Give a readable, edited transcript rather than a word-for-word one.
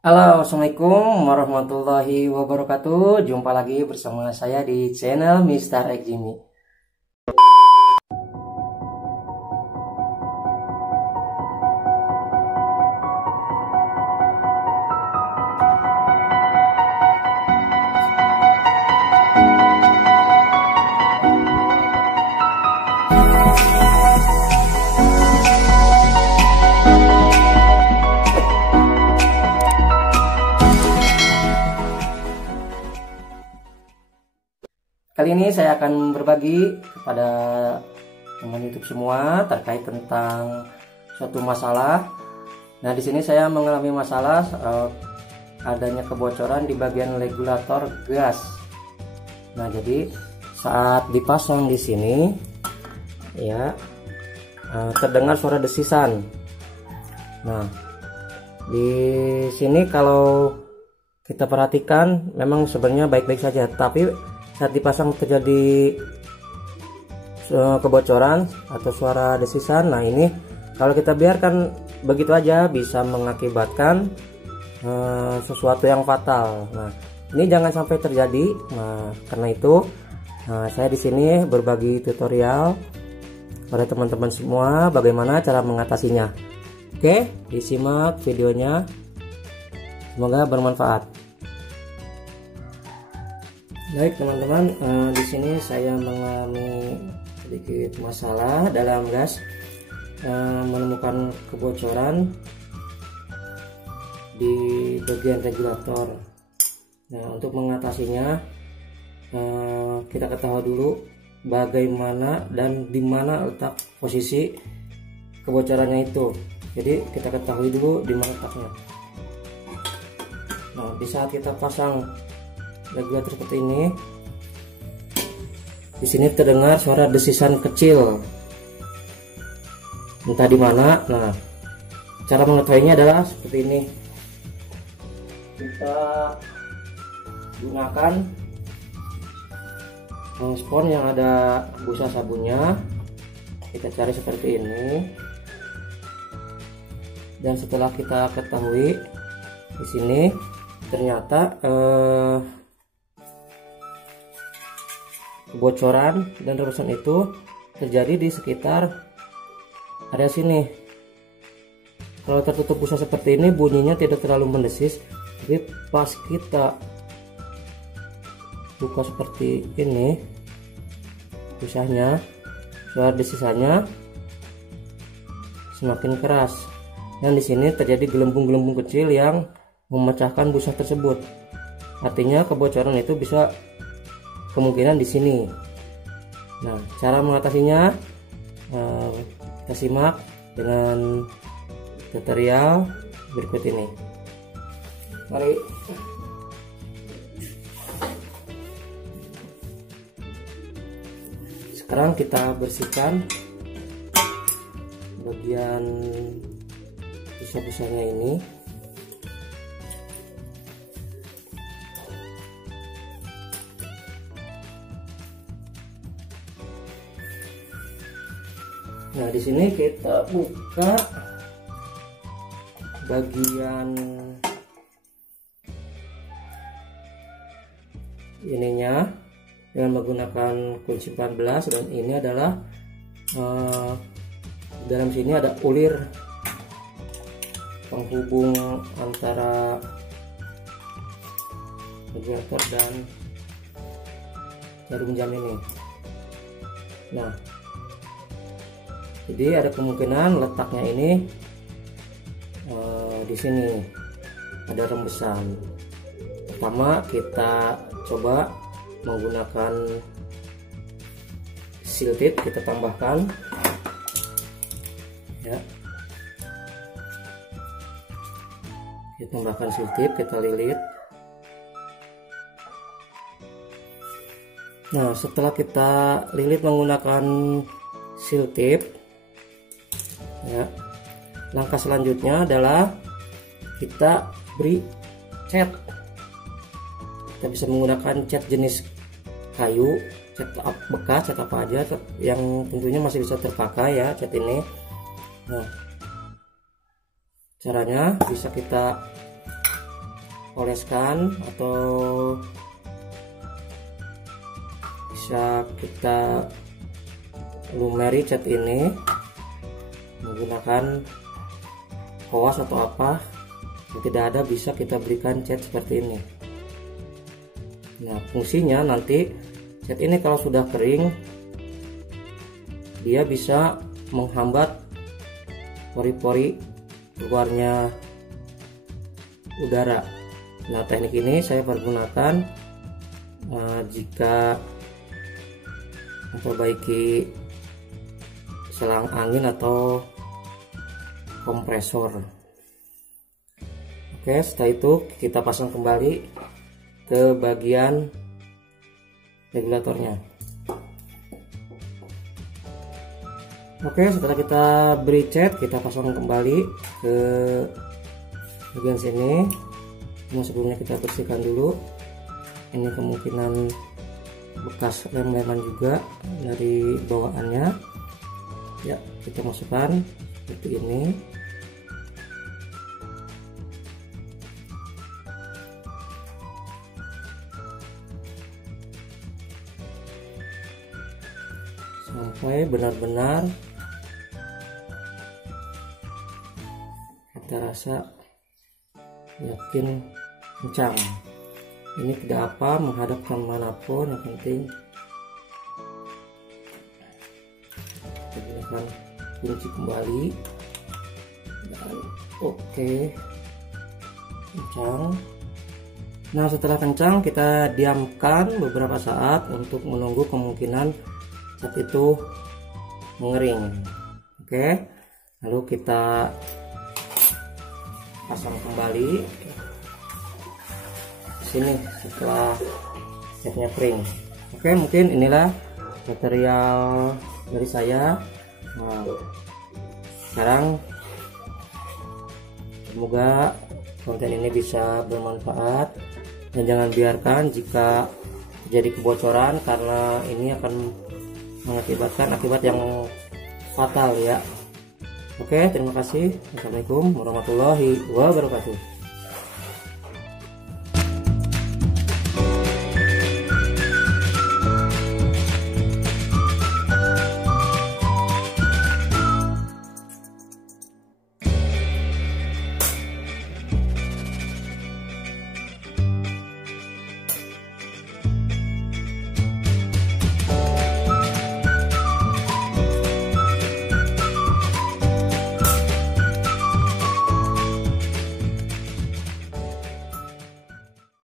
Halo, Assalamualaikum warahmatullahi wabarakatuh. Jumpa lagi bersama saya di channel Mister X Jimmy. Kali ini saya akan berbagi kepada teman YouTube semua terkait tentang suatu masalah. Nah, di sini saya mengalami masalah adanya kebocoran di bagian regulator gas. Nah, jadi saat dipasang di sini ya terdengar suara desisan. Nah, di sini kalau kita perhatikan memang sebenarnya baik-baik saja, tapi saat dipasang terjadi kebocoran atau suara desisan. Nah, ini kalau kita biarkan begitu aja bisa mengakibatkan sesuatu yang fatal. Nah, ini jangan sampai terjadi. Nah, karena itu saya di sini berbagi tutorial pada teman-teman semua bagaimana cara mengatasinya. Oke, disimak videonya. Semoga bermanfaat. Baik teman-teman, di sini saya mengalami sedikit masalah dalam gas, menemukan kebocoran di bagian regulator. Nah, untuk mengatasinya kita ketahui dulu bagaimana dan di mana letak posisi kebocorannya itu. Jadi kita ketahui dulu di mana letaknya. Nah, di saat kita pasang regulator seperti ini, di sini terdengar suara desisan kecil, entah di mana. Nah, cara mengetahuinya adalah seperti ini. Kita gunakan spons yang ada busa sabunnya. Kita cari seperti ini, dan setelah kita ketahui di sini ternyata kebocoran dan rebusan itu terjadi di sekitar area sini. Kalau tertutup busa seperti ini bunyinya tidak terlalu mendesis, tapi pas kita buka seperti ini busanya, suara desisanya semakin keras, dan di sini terjadi gelembung-gelembung kecil yang memecahkan busa tersebut. Artinya kebocoran itu bisa kemungkinan di sini. Nah, cara mengatasinya kita simak dengan tutorial berikut ini. Mari. Sekarang kita bersihkan bagian busa-busanya ini. Nah, di sini kita buka bagian ininya dengan menggunakan kunci 14, dan ini adalah dalam sini ada ulir penghubung antara regulator dan jarum jam ini. Nah, jadi ada kemungkinan letaknya ini di sini ada rembesan. Pertama kita coba menggunakan seal tip, kita tambahkan ya. Kita tambahkan seal tip, kita lilit. Nah, setelah kita lilit menggunakan seal tip ya, langkah selanjutnya adalah kita beri cat. Kita bisa menggunakan cat jenis kayu, cat bekas, cat apa aja, cat yang tentunya masih bisa terpakai ya, cat ini. Nah, caranya bisa kita oleskan atau bisa kita lumeri cat ini menggunakan kawas atau apa. Yang tidak ada bisa kita berikan cat seperti ini. Nah, fungsinya nanti cat ini kalau sudah kering dia bisa menghambat pori-pori keluarnya udara. Nah, teknik ini saya pergunakan jika memperbaiki selang angin atau kompresor. Oke, setelah itu kita pasang kembali ke bagian regulatornya. Oke, setelah kita beri cat, kita pasang kembali ke bagian sini. Nah, sebelumnya kita bersihkan dulu. Ini kemungkinan bekas lem-leman juga dari bawaannya. Ya, kita masukkan seperti ini. Sampai benar-benar kita rasa yakin kencang. Ini tidak apa, menghadapkan manapun, yang penting kita gunakan kunci kembali dan oke, kencang. Nah, setelah kencang kita diamkan beberapa saat untuk menunggu kemungkinan cat itu mengering. Oke, lalu kita pasang kembali sini setelah catnya kering. Oke, mungkin inilah material dari saya. Nah, sekarang semoga konten ini bisa bermanfaat dan jangan biarkan jika terjadi kebocoran, karena ini akan mengakibatkan akibat yang fatal ya. Oke, terima kasih. Assalamualaikum warahmatullahi wabarakatuh.